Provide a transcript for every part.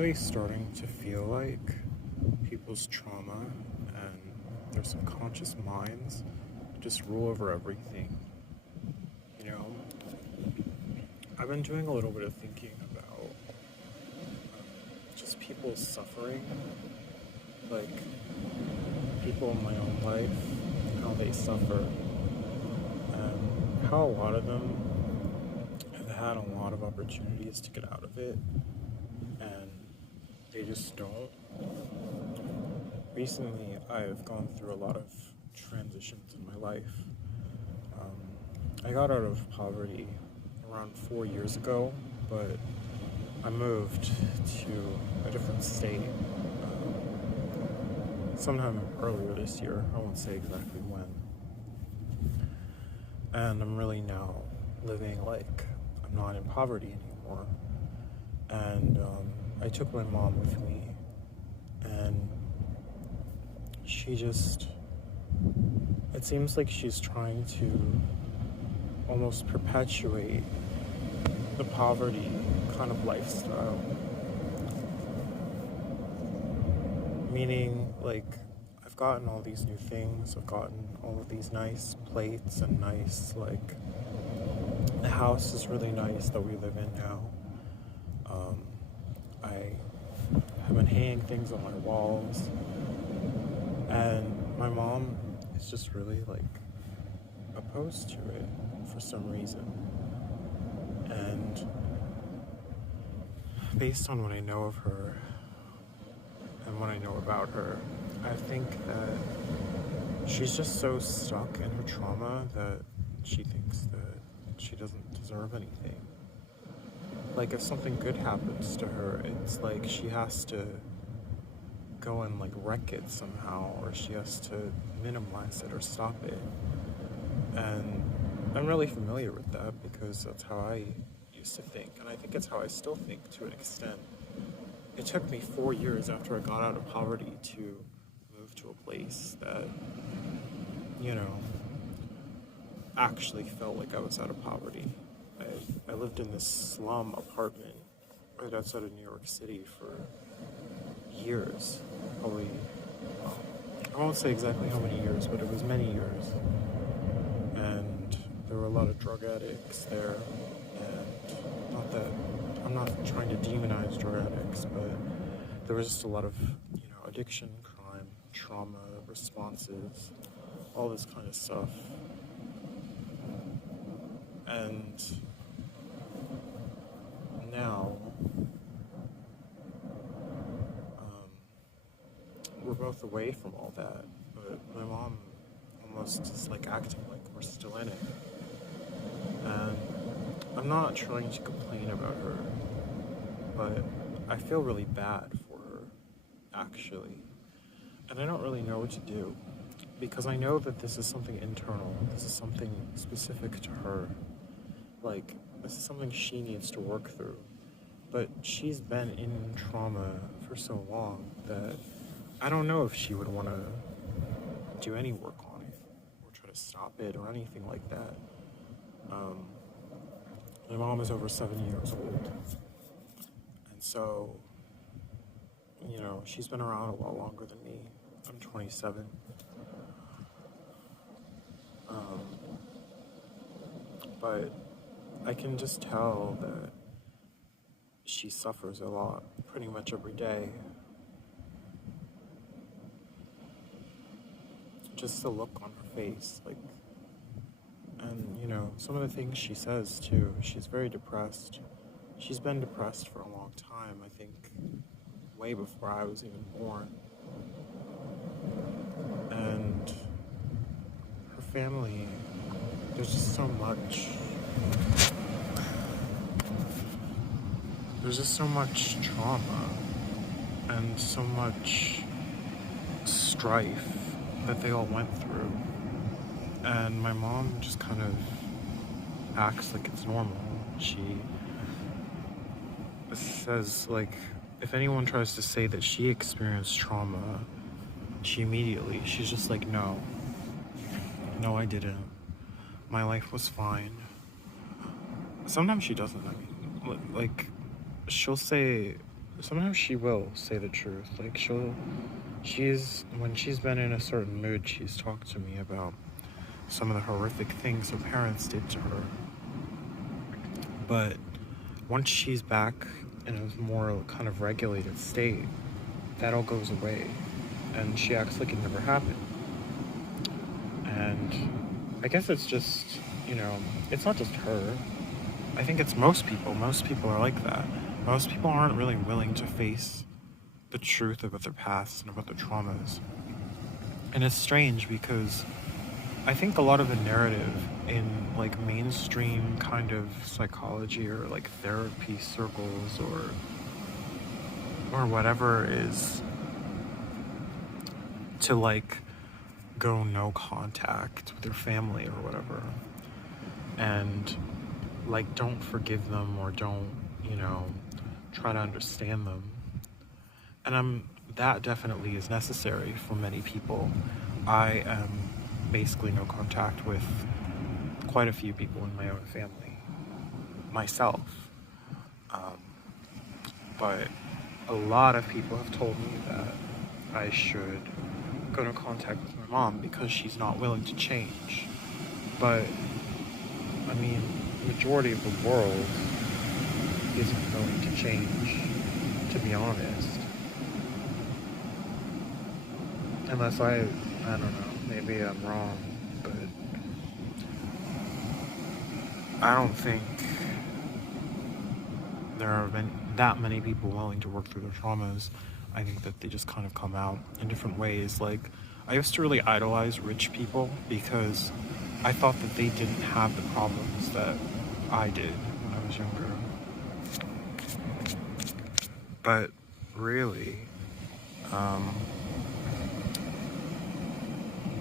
really starting to feel like people's trauma and their subconscious minds just rule over everything. You know, I've been doing a little bit of thinking about just people suffering, like people in my own life, how they suffer, and how a lot of them have had a lot of opportunities to get out of it, and they just don't. Recently, I've gone through a lot of transitions in my life. I got out of poverty around 4 years ago, but I moved to a different state sometime earlier this year. I won't say exactly when. And I'm really now living like I'm not in poverty anymore. And I took my mom with me, and it seems like she's trying to almost perpetuate the poverty kind of lifestyle. Meaning, like, I've gotten all these new things, I've gotten all of these nice plates and nice, like, the house is really nice that we live in now. I have been hanging things on my walls, and my mom is just really, like, opposed to it for some reason. And based on what I know of her and what I know about her, I think that she's just so stuck in her trauma that she thinks that she doesn't deserve anything. Like, if something good happens to her, it's like she has to go and, like, wreck it somehow, or she has to minimize it or stop it. And I'm really familiar with that because that's how I used to think, and I think it's how I still think to an extent. It took me 4 years after I got out of poverty to move to a place that, actually felt like I was out of poverty. I lived in this slum apartment right outside of New York City for years. Probably, I won't say exactly how many years, but it was many years. And there were a lot of drug addicts there. And not that I'm not trying to demonize drug addicts, but there was just a lot of, addiction, crime, trauma, responses, all this kind of stuff. And now, we're both away from all that, but my mom almost is like acting like we're still in it. And I'm not trying to complain about her, but I feel really bad for her, actually. And I don't really know what to do, because I know that this is something internal, this is something specific to her. Like, this is something she needs to work through. But she's been in trauma for so long that I don't know if she would want to do any work on it or try to stop it or anything like that. My mom is over 7 years old. And so, she's been around a lot longer than me. I'm 27. But I can just tell that she suffers a lot pretty much every day. Just the look on her face, like, and some of the things she says too. She's very depressed. She's been depressed for a long time, I think, way before I was even born. And her family, there's just so much. There's just so much trauma and so much strife that they all went through. And my mom just kind of acts like it's normal. She says, like, if anyone tries to say that she experienced trauma, she's just like, no, I didn't. My life was fine. Sometimes she doesn't. I mean, like, she'll say sometimes she will say the truth. Like when she's been in a certain mood, she's talked to me about some of the horrific things her parents did to her. But once she's back in a more kind of regulated state, that all goes away, and she acts like it never happened. And I guess it's just, it's not just her. I think it's most people. Most people are like that. Most people aren't really willing to face the truth about their past and about their traumas. And it's strange because I think a lot of the narrative in like mainstream kind of psychology or like therapy circles or whatever is to like go no contact with your family or whatever, and like don't forgive them or don't try to understand them. And that definitely is necessary for many people. I am basically no contact with quite a few people in my own family myself, but a lot of people have told me that I should go into contact with my mom because she's not willing to change. But I mean, the majority of the world isn't willing to change, to be honest. Unless I don't know, maybe I'm wrong, but I don't think there are that many people willing to work through their traumas. I think that they just kind of come out in different ways. Like, I used to really idolize rich people because I thought that they didn't have the problems that I did when I was younger. But really,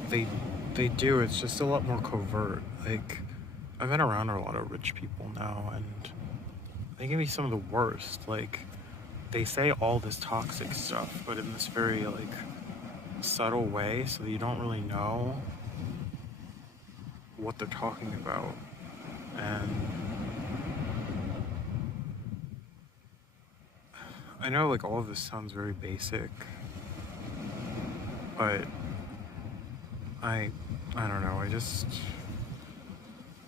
they do. It's just a lot more covert. Like, I've been around a lot of rich people now, and they can be some of the worst. Like, they say all this toxic stuff, but in this very like subtle way, so that you don't really know what they're talking about. And I know like all of this sounds very basic, but I don't know, I just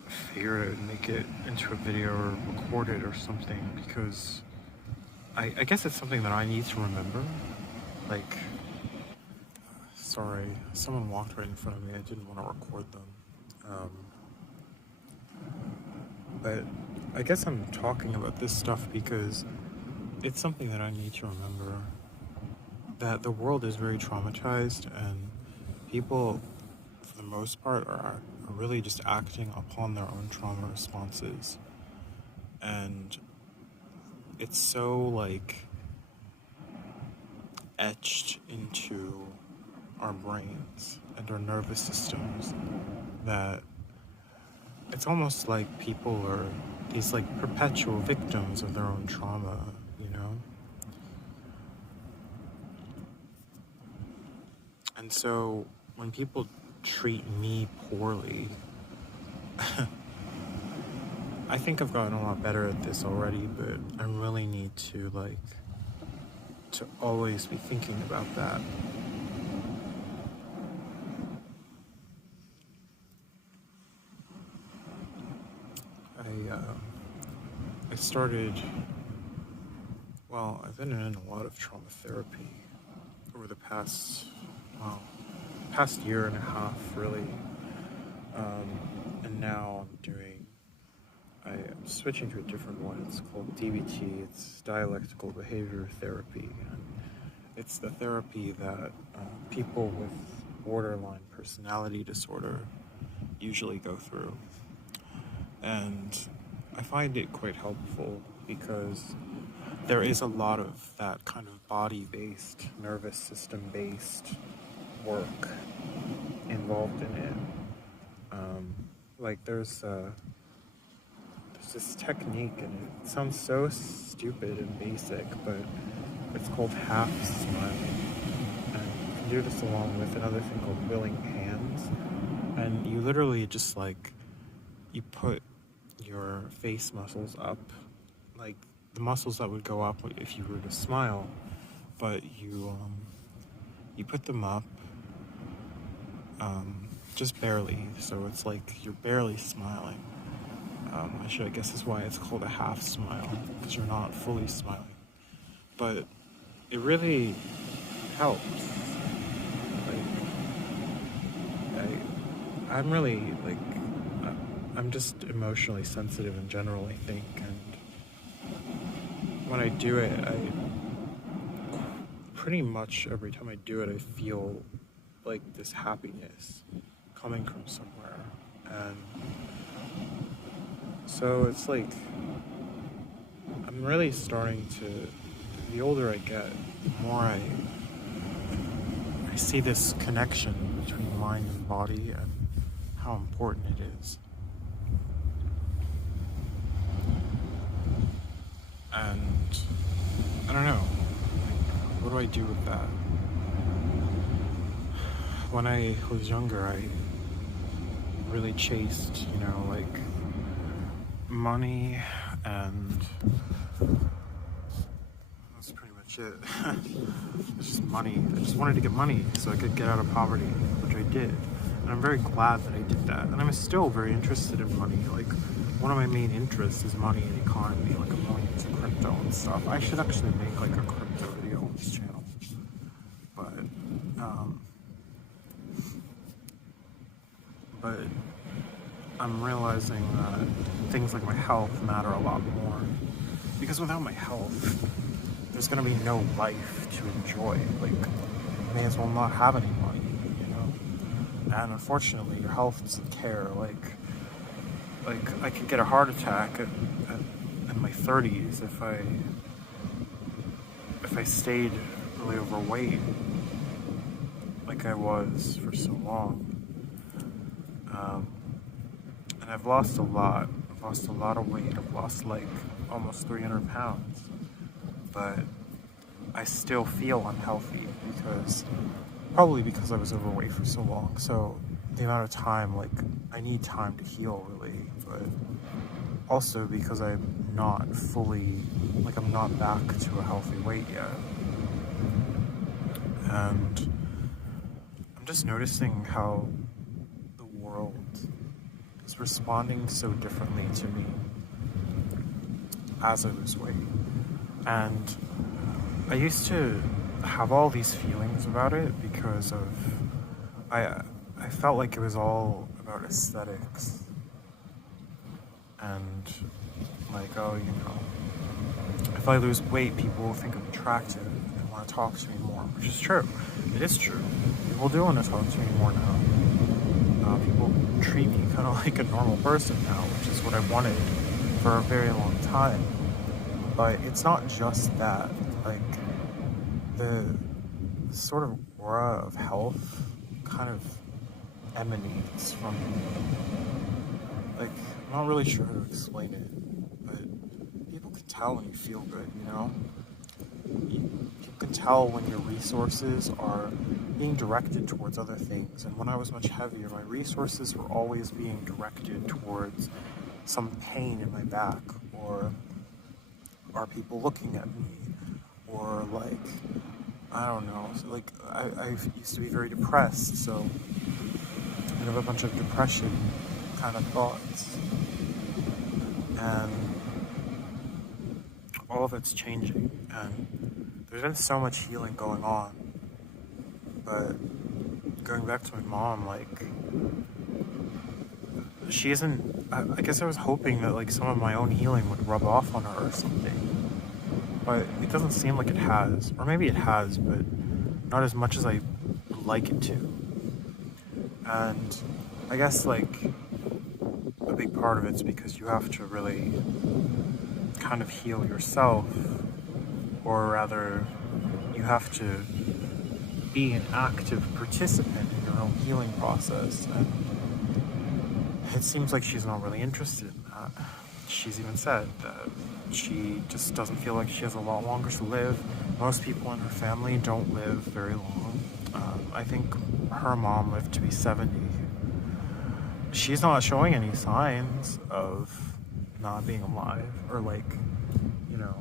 figured I would make it into a video or record it or something because I guess it's something that I need to remember. Like, sorry, someone walked right in front of me. I didn't want to record them. But I guess I'm talking about this stuff because it's something that I need to remember. That the world is very traumatized, and people, for the most part, are really just acting upon their own trauma responses. And it's so like etched into our brains and our nervous systems that it's almost like people are these like perpetual victims of their own trauma, And so when people treat me poorly, I think I've gotten a lot better at this already, but I really need to to always be thinking about that. I started, I've been in a lot of trauma therapy over the past year and a half, really. And now I'm switching to a different one. It's called DBT. It's dialectical behavior therapy. And it's the therapy that people with borderline personality disorder usually go through. And I find it quite helpful because there is a lot of that kind of body-based, nervous system-based work involved in it. There's this technique, and it sounds so stupid and basic, but it's called half smiling. And you can do this along with another thing called willing hands. And you literally just you put your face muscles up, the muscles that would go up if you were to smile, but you put them up just barely, so it's like you're barely smiling. I guess is why it's called a half smile, because you're not fully smiling. But it really helps. I'm really I'm just emotionally sensitive in general, I think, and when I do it, pretty much every time I do it, I feel like this happiness coming from somewhere, and so it's like I'm really starting to. The older I get, the more I see this connection between mind and body and how important it is. And I don't know, what do I do with that? When I was younger, I really chased, money, and that's pretty much it. It's just money. I just wanted to get money so I could get out of poverty, which I did. And I'm very glad that I did that. And I'm still very interested in money. Like, one of my main interests is money and economy. Like, I'm really into crypto and stuff. I should actually make like a crypto video on this channel. But I'm realizing that things like my health matter a lot more. Because without my health, there's gonna be no life to enjoy. Like, I may as well not have any money, And unfortunately, your health doesn't care. Like I could get a heart attack in my 30s if I stayed really overweight, like I was for so long. And I've lost a lot. I've lost a lot of weight. I've lost like almost 300 pounds. But I still feel unhealthy probably because I was overweight for so long. So the amount of time, I need time to heal really, but also because I'm not fully, I'm not back to a healthy weight yet. And I'm just noticing how the world is responding so differently to me as I lose weight. And I used to have all these feelings about it because of I felt like it was all about aesthetics and if I lose weight, people will think I'm attractive and want to talk to me more, which is true. It is true. People do want to talk to me more now. People treat me kind of like a normal person now, which is what I wanted for a very long time. But it's not just that. The sort of aura of health kind of emanates from me. I'm not really sure how to explain it, but people can tell when you feel good, People can tell when your resources are being directed towards other things. And when I was much heavier, my resources were always being directed towards some pain in my back, or are people looking at me, or I don't know, I used to be very depressed, so I have a bunch of depression kind of thoughts, and all of it's changing, and there's been so much healing going on. But going back to my mom, she isn't, I guess I was hoping that some of my own healing would rub off on her or something. But it doesn't seem like it has. Or maybe it has, but not as much as I would like it to. And I guess, a big part of it's because you have to really kind of heal yourself. Or rather, you have to be an active participant in your own healing process. And it seems like she's not really interested in that. She's even said that she just doesn't feel like she has a lot longer to live. Most people in her family don't live very long. I think her mom lived to be 70. She's not showing any signs of not being alive, or know,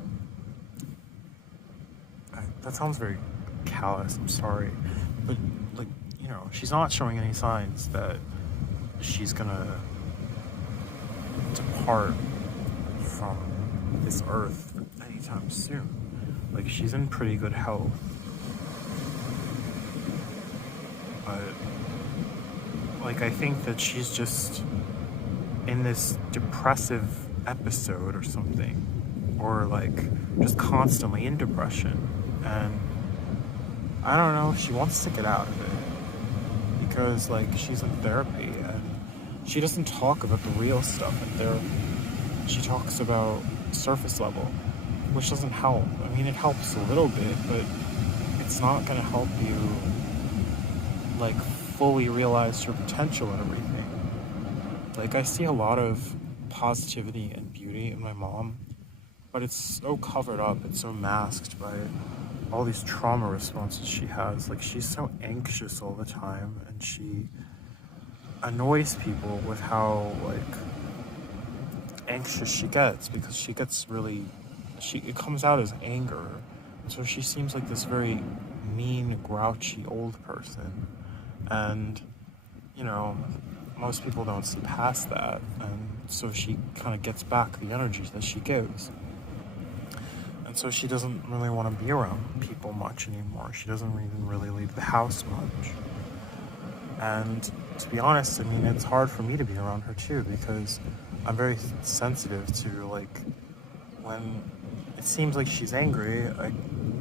that sounds very callous, I'm sorry, but like, you know, she's not showing any signs that she's gonna depart from this earth anytime soon. Like, she's in pretty good health, but like, I think that she's just in this depressive episode or something, or like just constantly in depression, and I don't know, she wants to get out of it because like she's in therapy and she doesn't talk about the real stuff in therapy. She talks about surface level, which doesn't help. I mean, it helps a little bit, but it's not going to help you like fully realize your potential and everything. Like, I see a lot of positivity and beauty in my mom, but it's so covered up, it's so masked by all these trauma responses she has. Like, she's so anxious all the time, and she annoys people with how like anxious she gets, because she gets really, it comes out as anger, so she seems like this very mean, grouchy old person. And you know, most people don't see past that, and so she kind of gets back the energy that she gives. And so she doesn't really want to be around people much anymore. She doesn't even really leave the house much. And to be honest, I mean, it's hard for me to be around her too, because I'm very sensitive to like when it seems like she's angry.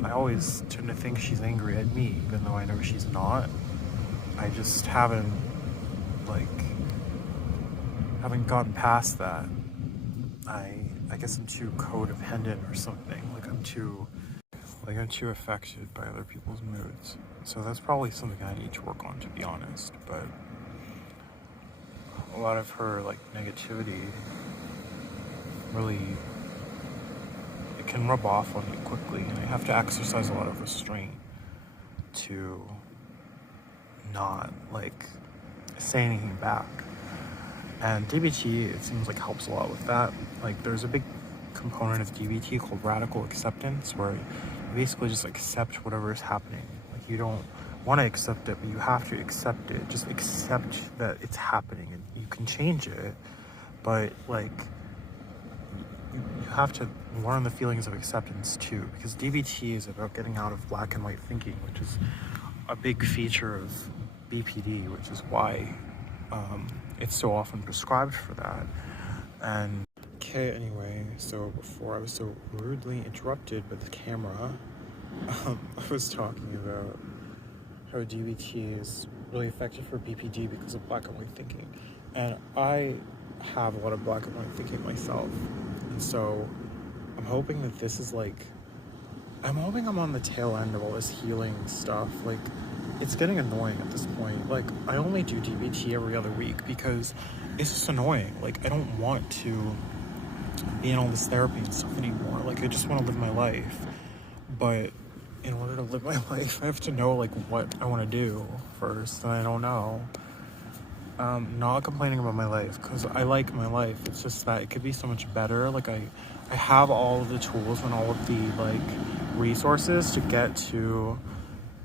I always tend to think she's angry at me, even though I know she's not. I just haven't gotten past that. I guess I'm too codependent or something. Like I'm too affected by other people's moods. So that's probably something I need to work on, to be honest. But a lot of her like negativity really, it can rub off on me quickly, and I have to exercise a lot of restraint to not like say anything back. And DBT, it seems like, helps a lot with that. Like, there's a big component of DBT called radical acceptance, where you basically just accept whatever is happening. Like, you don't want to accept it, but you have to accept it. Just accept that it's happening, and you can change it, but like you have to learn the feelings of acceptance too, because DBT is about getting out of black and white thinking, which is a big feature of BPD, which is why it's so often prescribed for that. And okay, anyway, so before I was so rudely interrupted by the camera, I was talking about how DBT is really effective for BPD because of black and white thinking. And I have a lot of black and white thinking myself. And so I'm hoping that this is like, I'm hoping I'm on the tail end of all this healing stuff. Like, it's getting annoying at this point. Like, I only do DBT every other week because it's just annoying. Like, I don't want to be in all this therapy and stuff anymore. Like, I just want to live my life. But in order to live my life, I have to know, like, what I want to do first, and I don't know. Not complaining about my life, because I like my life. It's just that it could be so much better. Like, I have all of the tools and all of the, like, resources to get to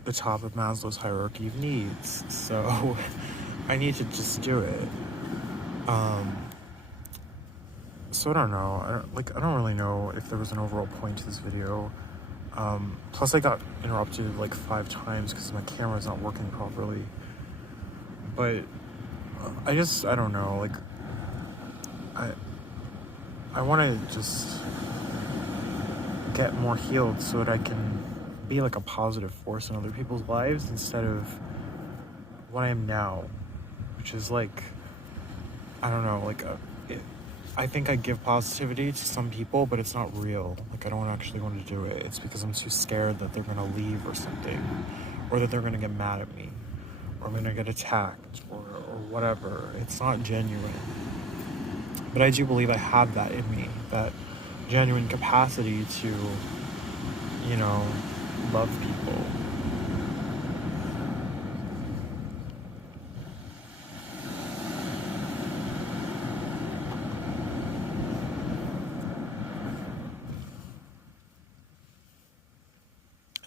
the top of Maslow's hierarchy of needs. So I need to just do it. So I don't know. I don't really know if there was an overall point to this video. Plus I got interrupted like 5 times because my camera's not working properly. But I don't know. Like, I want to just get more healed so that I can be like a positive force in other people's lives instead of what I am now, which is like, I don't know, like I think I give positivity to some people, but it's not real. Like, I don't actually want to do it. It's because I'm too scared that they're gonna leave or something, or that they're gonna get mad at me, or I'm gonna get attacked, or whatever. It's not genuine. But I do believe I have that in me, that genuine capacity to, you know, love people.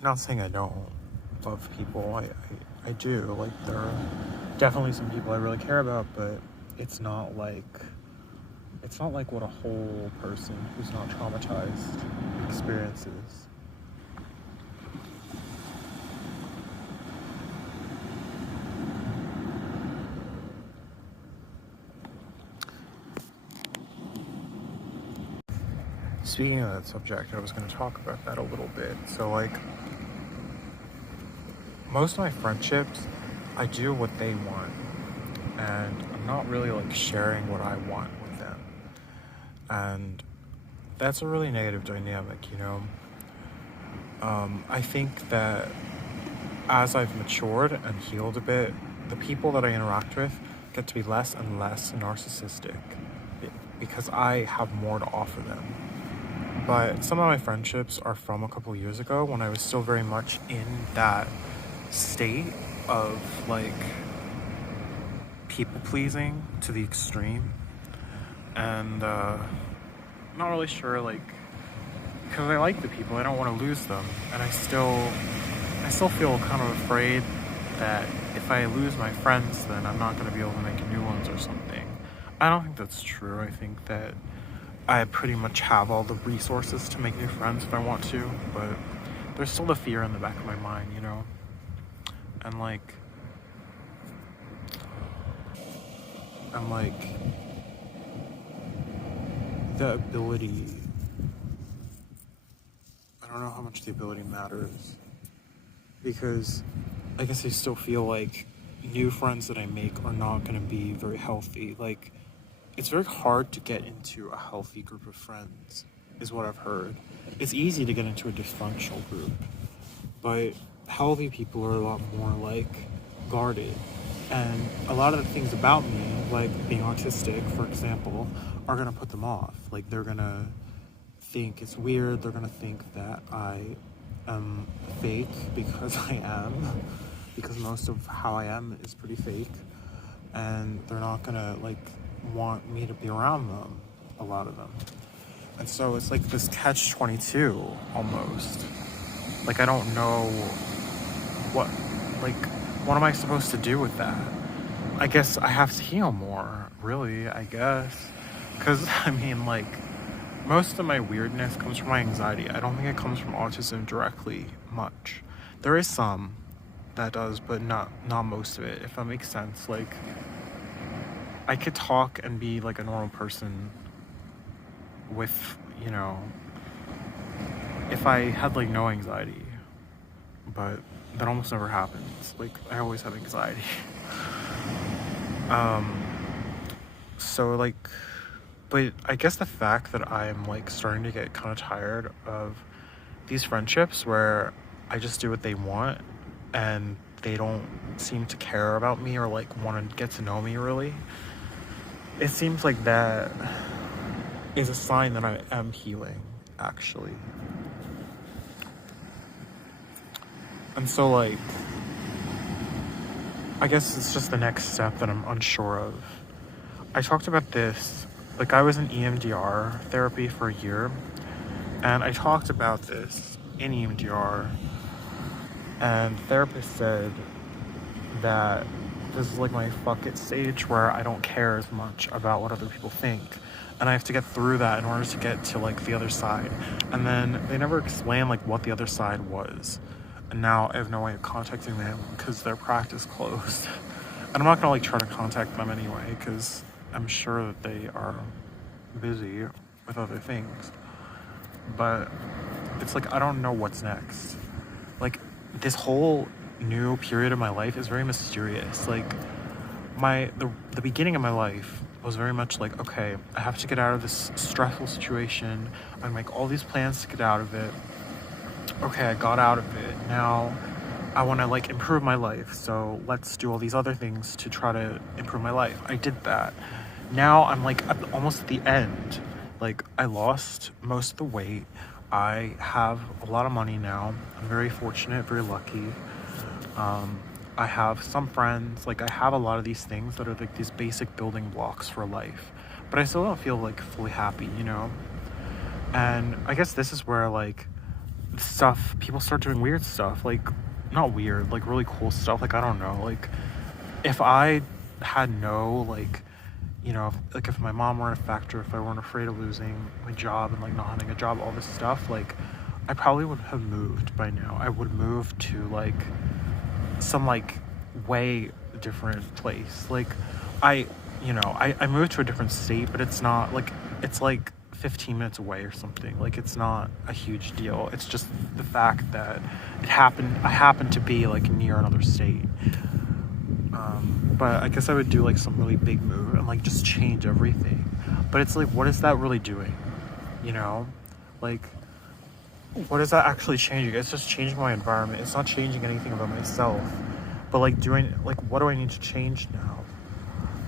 not saying I don't love people. I do. Like, there are definitely some people I really care about, but it's not like what a whole person who's not traumatized experiences. Speaking of that subject, I was going to talk about that a little bit. So, like, most of my friendships, I do what they want, and I'm not really, like, sharing what I want with them. And that's a really negative dynamic, you know? I think that as I've matured and healed a bit, the people that I interact with get to be less and less narcissistic because I have more to offer them. But some of my friendships are from a couple years ago when I was still very much in that state of, like, people pleasing to the extreme. And I'm not really sure, like, because I like the people, I don't want to lose them. And I still feel kind of afraid that if I lose my friends, then I'm not going to be able to make new ones or something. I don't think that's true. I think that I pretty much have all the resources to make new friends if I want to, but there's still the fear in the back of my mind, you know? And like, the ability, I don't know how much the ability matters, because I guess I still feel like new friends that I make are not going to be very healthy. Like, it's very hard to get into a healthy group of friends, is what I've heard. It's easy to get into a dysfunctional group, but healthy people are a lot more, like, guarded. And a lot of the things about me, like being autistic, for example, are going to put them off. Like, they're going to think it's weird. They're going to think that I am fake because I am, because most of how I am is pretty fake. And they're not going to, like, want me to be around them, a lot of them. And so it's like this catch-22 almost. Like, I don't know what am I supposed to do with that? I guess I have to heal more, really, I guess. Because, I mean, like, most of my weirdness comes from my anxiety. I don't think it comes from autism directly much. There is some that does, but not most of it, if that makes sense. Like, I could talk and be like a normal person with, you know, if I had, like, no anxiety, but that almost never happens. Like, I always have anxiety. So, like, but I guess the fact that I'm, like, starting to get kind of tired of these friendships where I just do what they want and they don't seem to care about me or, like, want to get to know me, really. It seems like that is a sign that I am healing, actually. And so, like, I guess it's just the next step that I'm unsure of. I talked about this, like, I was in EMDR therapy for a year, and I talked about this in EMDR, and the therapist said that this is, like, my fuck it stage where I don't care as much about what other people think, and I have to get through that in order to get to, like, the other side. And then they never explained, like, what the other side was. And now I have no way of contacting them because their practice closed. And I'm not gonna, like, try to contact them anyway because I'm sure that they are busy with other things. But it's like, I don't know what's next. Like, this whole new period of my life is very mysterious. Like, the beginning of my life was very much like, okay, I have to get out of this stressful situation. I make all these plans to get out of it. Okay, I got out of it. Now I want to, like, improve my life. So let's do all these other things to try to improve my life. I did that. Now I'm, like, almost at the end. Like, I lost most of the weight. I have a lot of money now. I'm very fortunate, very lucky. I have some friends. Like, I have a lot of these things that are, like, these basic building blocks for life. But I still don't feel, like, fully happy, you know? And I guess this is where, like, people start doing weird stuff, like, not weird, like really cool stuff. Like, I don't know, like, if I had no, like, like if my mom weren't a factor, if I weren't afraid of losing my job and like not having a job, all this stuff, like, I probably would have moved by now. I would move to like some like way different place. Like, I moved to a different state, but it's not like, it's like 15 minutes away or something. Like, it's not a huge deal. It's just the fact that I happened to be like near another state. But I guess I would do like some really big move and like just change everything. But it's like, what is that really doing? Like, what is that actually changing? It's just changing my environment. It's not changing anything about myself. But like, what do I need to change now?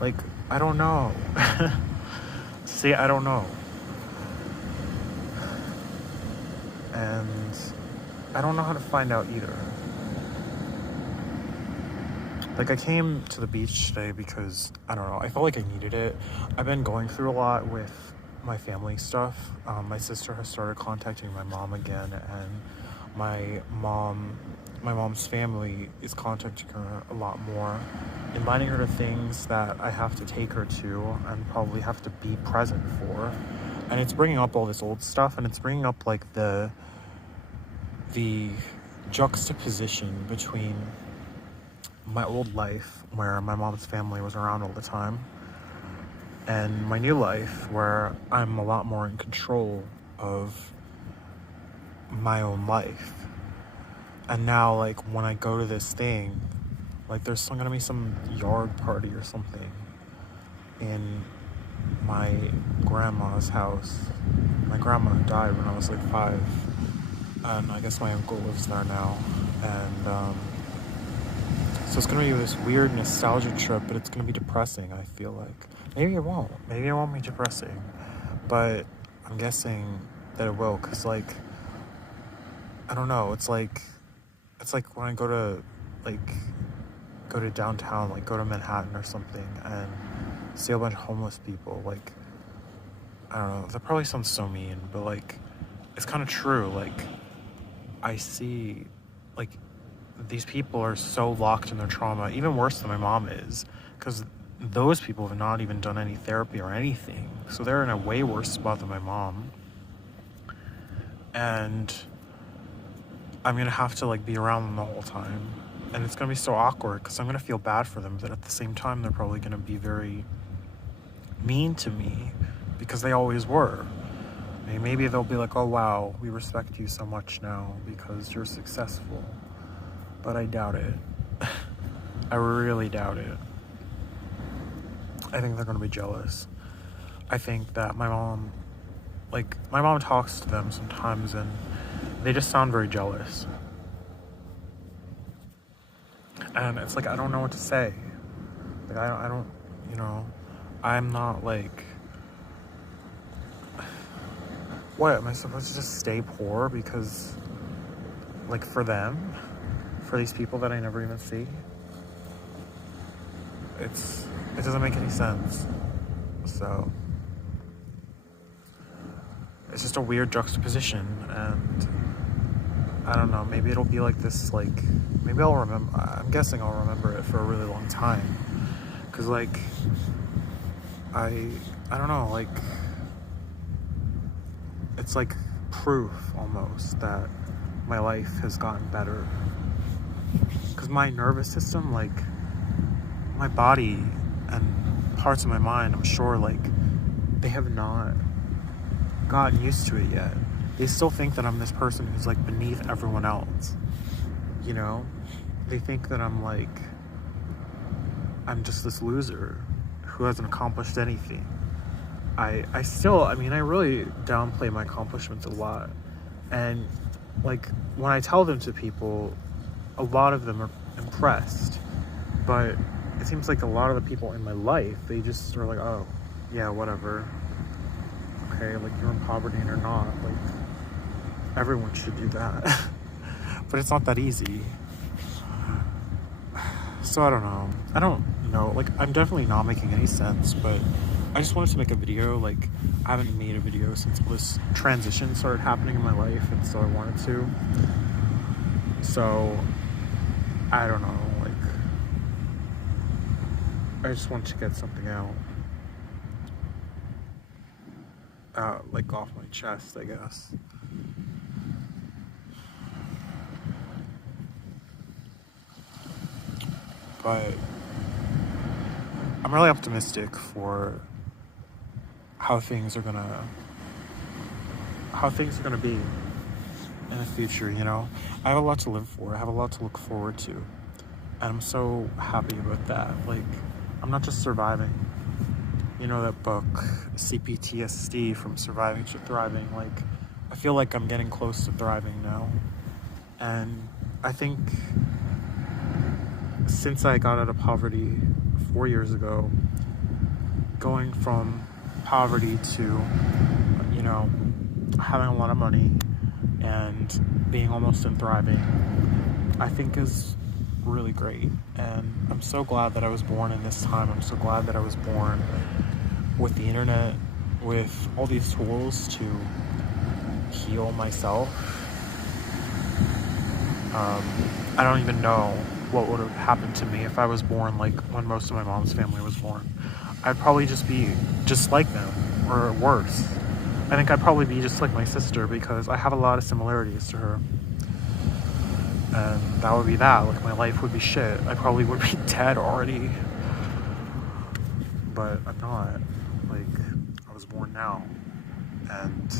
Like, I don't know. See, I don't know. And I don't know how to find out either. Like, I came to the beach today because, I don't know, I felt like I needed it. I've been going through a lot with my family stuff. My sister has started contacting my mom again, and my mom's family is contacting her a lot more, inviting her to things that I have to take her to and probably have to be present for. And it's bringing up all this old stuff, and it's bringing up like the juxtaposition between my old life, where my mom's family was around all the time, and my new life, where I'm a lot more in control of my own life. And now, like, when I go to this thing, like, there's still gonna be some yard party or something in my grandma's house. My grandma died when I was like 5, and I guess my uncle lives there now. And so it's gonna be this weird nostalgia trip, but it's gonna be depressing, I feel like. Maybe it won't. Maybe it won't be depressing. But I'm guessing that it will, because, like, I don't know, it's like when I go to downtown, like go to Manhattan or something, and see a bunch of homeless people. Like, I don't know, that probably sounds so mean, but like, it's kind of true. Like, I see, like, these people are so locked in their trauma, even worse than my mom is, because those people have not even done any therapy or anything, so they're in a way worse spot than my mom. And I'm gonna have to like be around them the whole time, and it's gonna be so awkward because I'm gonna feel bad for them, but at the same time they're probably gonna be very mean to me because they always were. Maybe they'll be like, oh wow, we respect you so much now because you're successful. But I doubt it. I really doubt it. I think they're gonna be jealous. I think that my mom talks to them sometimes, and they just sound very jealous. And it's like, I don't know what to say. Like, I don't, I'm not like, what, am I supposed to just stay poor because, like, for them? For these people that I never even see? It doesn't make any sense. So, it's just a weird juxtaposition, and I don't know, maybe it'll be like this, like, maybe I'll remember, I'm guessing I'll remember it for a really long time, because, like, I don't know, like, it's like proof, almost, that my life has gotten better, because my nervous system, like, my body and parts of my mind, I'm sure, like, they have not gotten used to it yet. They still think that I'm this person who's like beneath everyone else, they think that I'm just this loser who hasn't accomplished anything. I really downplay my accomplishments a lot, and like, when I tell them to people, a lot of them are impressed, but it seems like a lot of the people in my life, they just are like, oh yeah, whatever, okay, like, you're in poverty or not, like, everyone should do that. But it's not that easy. So I don't know, like, I'm definitely not making any sense, but I just wanted to make a video. Like, I haven't made a video since this transition started happening in my life, and so I wanted to. So, I don't know, like, I just wanted to get something out. Like, off my chest, I guess. But I'm really optimistic for how things are gonna be in the future, you know? I have a lot to live for. I have a lot to look forward to. And I'm so happy about that. Like, I'm not just surviving. You know that book, CPTSD, From Surviving to Thriving? Like, I feel like I'm getting close to thriving now. And I think since I got out of poverty 4 years ago, going from poverty to, you know, having a lot of money and being almost in thriving, I think is really great. And I'm so glad that I was born in this time. I'm so glad that I was born with the internet, with all these tools to heal myself. I don't even know what would have happened to me if I was born like when most of my mom's family was born. I'd probably just be just like them, or worse. I think I'd probably be just like my sister, because I have a lot of similarities to her. And that would be that. Like, my life would be shit. I probably would be dead already. But I'm not. Like, I was born now. And